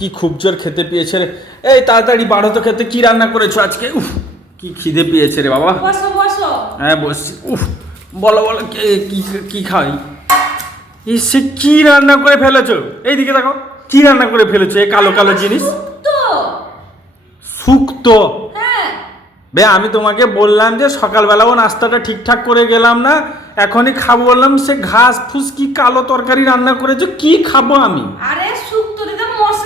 কি খুব জোর খেতে পেয়েছে রে। এই তাড়াতাড়ি বাড়ো তো খেতে কি রান্না করেছ আজকে? উফ কি খিদে পেয়েছে রে বাবা। বসো বসো। হ্যাঁ বসছি। উফ বলো বলো কে- কি কি খাই? এই সে কি রান্না করে ফেলেছো? এইদিকে দেখো কি রান্না করে ফেলেছো এই কালো কালো জিনিস? শুক্তো। হ্যাঁ। বে আমি তোমাকে বললাম যে সকালবেলাও নাস্তাটা ঠিকঠাক করে গেলাম না এখনই খাব বললাম সে ঘাস ফুস কি কালো তরকারি রান্না করেছ কি খাব আমি? আরে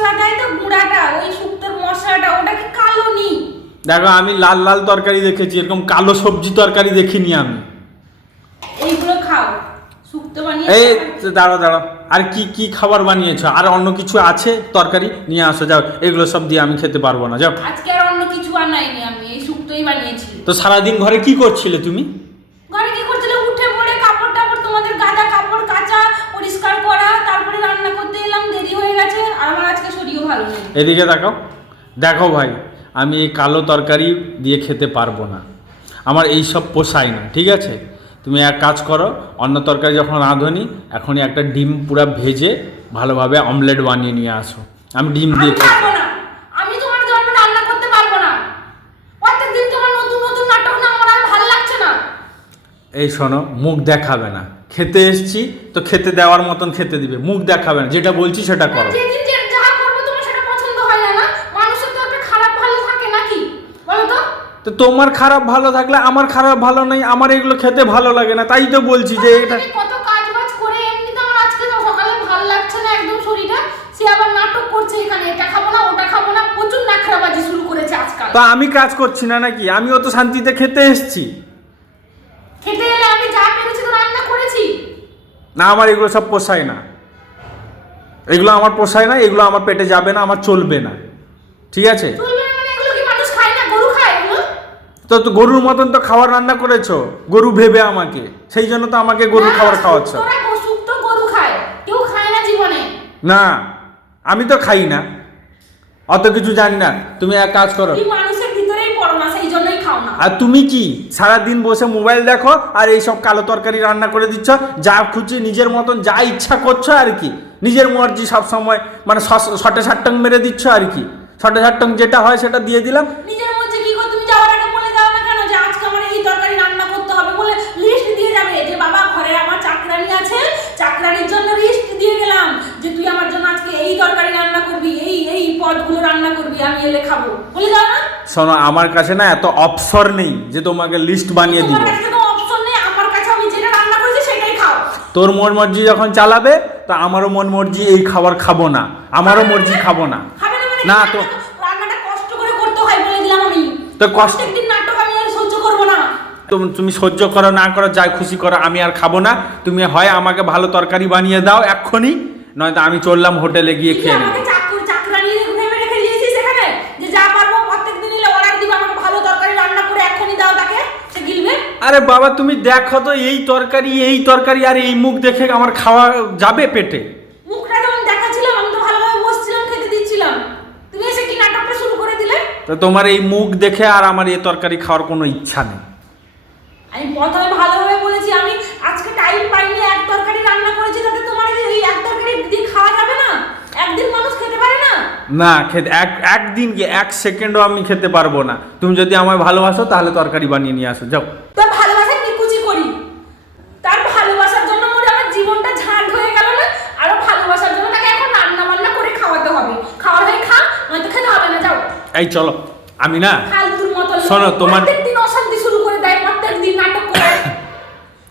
তো মশলা দেয় তো গুঁড়াটা ওই শুক্তোর মশলাটা ওটা কি কালো নি? দেখো আমি লাল লাল তরকারি দেখেছি এরকম কালো সবজি তরকারি দেখিনি আমি। এইগুলো খাও শুক্তো বানিয়ে এই দাঁড়ো দাঁড়ো আর কি কি খাবার বানিয়েছো? আর অন্য কিছু আছে তরকারি? নিয়ে আসো যাও এগুলো সব দিয়ে আমি খেতে পারব না যাও। আজকে আর অন্য কিছু আমি এই শুক্তোই বানিয়েছি। তো সারাদিন ঘরে কি করছিলে তুমি ঘরে কি করছিলে উঠে পড়ে কাপড় টাপড় তোমাদের গাদা কাপড় কাচা পরিষ্কার করা তারপরে রান্না করতে এলাম দেরি হয়ে গেছে আর আমার আজকে শরীরও ভালো নেই এদিকে দেখো দেখো ভাই আমি এই কালো তরকারি দিয়ে খেতে পারব না। আমার এই সব পোষায় না ঠিক আছে? তুমি এক কাজ করো অন্য তরকারি যখন রাঁধুনি এখনই একটা ডিম পুরা ভেজে ভালোভাবে অমলেট বানিয়ে নিয়ে আসো। আমি ডিম দিয়ে খেতে আমি তোমার জন্য রান্না করতে পারব না। প্রত্যেকদিন তোমার নতুন নতুন নাটক না আমার ভালো লাগছে না। এই শোনো মুখ দেখাবে না। খেতে এসছি তো খেতে দেওয়ার মতন খেতে দিবে। মুখ দেখাবে না যেটা বলছি সেটা করো যেদিন যে যা করব তোমার সেটা পছন্দ হয় না না মানুষের তো একটা খারাপ ভালো থাকে নাকি বলো তো তোমার খারাপ ভালো থাকলে আমার খারাপ ভালো নেই আমার এগুলো খেতে ভালো লাগে না তাই তো বলছি যে এটা আমি কত কাজ বাজ করে এমনিতে আমার আজকে তো সকালে ভালো লাগছে না একদম শরীরটা সে আবার নাটক করছে এখানে এটা খাব না ওটা খাব না প্রচুর নাখরাবাজি শুরু করেছে আজকাল। তা আমি কাজ করছি না নাকি? আমিও তো শান্তিতে খেতে এসছি। খেতে এলে আমি যা পেরেছি তো রান্না করেছি। না আমার এগুলো সব পোষায় না। এগুলো আমার পোষায় না এগুলো আমার পেটে যাবে না আমার চলবে না। ঠিক আছে চলবে না মানে এগুলো কি মানুষ খায় না গরু খায় এগুলো তো তো গরুর মতন তো খাবার রান্না করেছ গরু ভেবে আমাকে। সেই জন্য তো আমাকে গরুর খাবার খাওয়াচ্ছ। শুক্তোরা গো- শুক্তো গরু খায়। কেউ খায় না জীবনে। না আমি তো খাই না। অত কিছু জানি না। তুমি এক কাজ করো। তুই মানুষের ভিতরেই পড়ো না সেই জন্যই খাও না। আর তুমি কি? সারাদিন বসে মোবাইল দেখো আর এই সব কালো তরকারি রান্না করে দিচ্ছ। যা খুঁজি নিজের মতন যা ইচ্ছা করছ আর কি। নিজের মর্জি সব সময় মানে শটে সাট্টং মেরে দিচ্ছ আর কি। শটে সাট্টং যেটা হয় সেটা দিয়ে দিলাম নিজের মধ্যে কি গো তুমি যাওয়ার আগে বলে যাও না কেন যে আজকে আমার এই তরকারি রান্না করতে হবে বলে লিস্ট দিয়ে যাবে যে বাবা ঘরে আমার চাকরানি আছে চাকরানির জন্য লিস্ট দিয়ে গেলাম যে তুই আমার জন্য আজকে এই তরকারি রান্না করবি এই এই পদগুলো রান্না করবি আমি এলে খাব। বলে যাও না? শোনো আমার কাছে না এত অপসর নেই যে তোমাকে লিস্ট বানিয়ে দিব। অপশন তোর মন মর্জি যখন চালাবে তো আমারও মন মর্জি এই খাবার খাব না। আমারও মর্জি খাব না। না মানে তো রান্নাটা কষ্ট করে করতে হয় বলে দিলাম আমি। তো কষ্ট- প্রত্যেকদিন নাটক আমি আর সহ্য করব না। তুমি সহ্য করো না করো যাই খুশি করো আমি আর খাব না। তুমি হয় আমাকে ভালো তরকারি বানিয়ে দাও এক্ষুনি নয়তো আমি চললাম হোটেলে গিয়ে খেয়ে নেব চাকর চাকরানি ভেবে রেখে দিয়েছিস এখানে যে যা পারব প্রত্যেকদিন এলে অর্ডার দিবে আমাকে ভালো তরকারি রান্না করে এখনই দাও তাকে সে গিলবে আরে বাবা তুমি দেখো তো এই তরকারি এই তরকারি আর এই মুখ দেখে আমার খাওয়া যাবে পেটে? মুখটা যখন দেখাচ্ছিলাম আমি তো ভালোভাবে বসছিলাম খেতে দিচ্ছিলাম। তুমি এসে কি নাটকটা শুরু করে দিলে? তো তোমার এই মুখ দেখে আর আমার এই তরকারি খাওয়ার কোনো ইচ্ছা নেই। আমি প্রথমে ভালোভাবে বলেছি আমি আজকে টাইম পাইনি এক তরকারি রান্না করেছি তাতে তোমার এই- এক তরকারি দিয়ে খাওয়া যাবে না? একদিন মানুষ খেতে পারে না? না খেতে এক একদিন কি এক সেকেন্ডও আমি খেতে পারব না। তুমি যদি আমায় ভালোবাসো তাহলে তরকারি বানিয়ে নিয়ে আসো যাও তোর ভালোবাসা নিকুচি করি তার ভালোবাসার জন্য মোর আমার জীবনটা ঝাঁট হয়ে গেল না আরও ভালোবাসার জন্য তাকে এখন রান্না বান্না করে খাওয়াতে হবে খাওয়ার হয় খা নয়তো খেতে হবে না যাও এই চলো আমি না। শোনো, তোমার-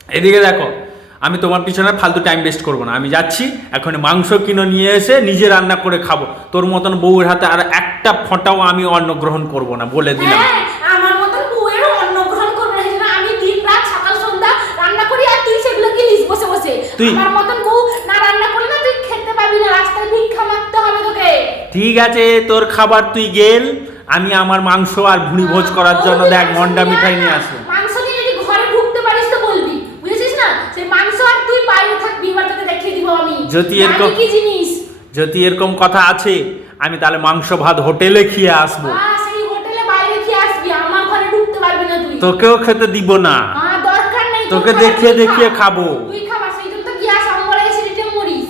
এদিকে দেখো আমি তোমার পিছনে ফালতু টাইম ওয়েস্ট করব না। আমি যাচ্ছি এখন মাংস কিনে নিয়ে এসে নিজে রান্না করে খাব। তোর মতন বউয়ের হাতে আর একটা ফোঁটাও আমি অন্ন গ্রহণ করব না বলে দিলাম। হ্যাঁ ঠিক আছে তোর খাবার তুই গেল আমি আমার মাংস আর ভুড়ি ভোজ করার জন্য দেখ মন্ডা মিঠাই নিয়ে। আসে। মাংস নিয়ে যদি ঘরে ঢুকতে পারিস তো বলবি বুঝেছিস না? সেই মাংস আর তুই বাইরে থাকবি এবার তোকে দেখিয়ে দিব আমি। যদি এরকম- কি জিনিস? যদি এরকম কথা আছে আমি তাহলে মাংস ভাত হোটেলে খেয়ে আসব। তোকেও খেতে দিব না। তোকে দেখিয়ে দেখিয়ে। খাব। তুই খাবা সেই জন্য তো গ্যাস অম্বলে এসিডিটি মরিস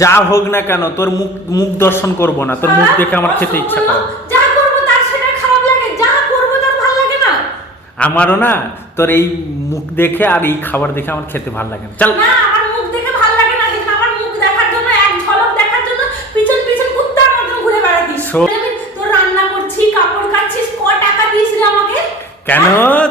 যা হোক না কেন তোর মুখ মুখ দর্শন করব না তোর মুখ দেখে আমার খেতে ইচ্ছা করে। যা করব তার সেটা খারাপ লাগে যা করব তার ভালো লাগে না। আমারও না তোর এই মুখ দেখে আর এই খাবার দেখে আমার খেতে ভালো লাগে না। চল। না আমার মুখ দেখে ভালো লাগে না কিন্তু আমার মুখ দেখার জন্য এক ঝলক দেখার জন্য পিছন পিছন কুত্তার মতন ঘুরে বেড়াতিস। তোর রান্না করছি কাপড় কাচ্ছিস ক টাকা আমাকে? কেন?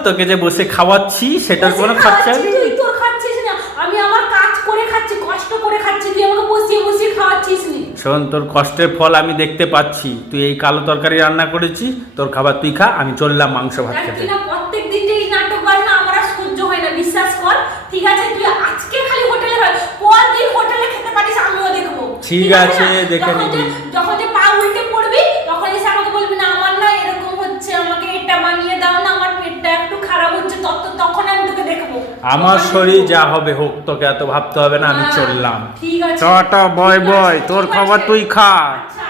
তোকে যে বসে খাওয়াচ্ছি সেটার কোনো খরচা নেই তুই তোর খাচ্ছিস না আমি আমার কাজ করে খাচ্ছি কষ্ট করে খাচ্ছি তুই আমাকে বসিয়ে বসিয়ে খাওয়াচ্ছিস নি শোন তোর কষ্টের ফল আমি দেখতে পাচ্ছি। তুই এই কালো তরকারি রান্না করেছি তোর খাবার তুই খা আমি চললাম মাংস ভাত খেতে। প্রত্যেক দিন যে এই নাটক বাজ না আমার সহ্য হয় না বিশ্বাস কর। ঠিক আছে তুই আজকে খালি হোটেলে পরদিন হোটেলে খেতে পারিস আমিও দেখব। ঠিক আছে, দেখে নিবি। যখন যে পা উল্টে পড়বি তখন এসে আমাকে বলবি না আমার না এরকম হচ্ছে আমাকে এটা বানিয়ে দাও না আমার পেটটা একটু খারাপ হচ্ছে তত- তখন আমি তোকে দেখব আমার শরীর যা হবে হোক তোকে এত ভাবতে হবে না আমি চললাম। ঠিক আছে। টাটা বয় বয় তোর খাবার তুই খা। আচ্ছা।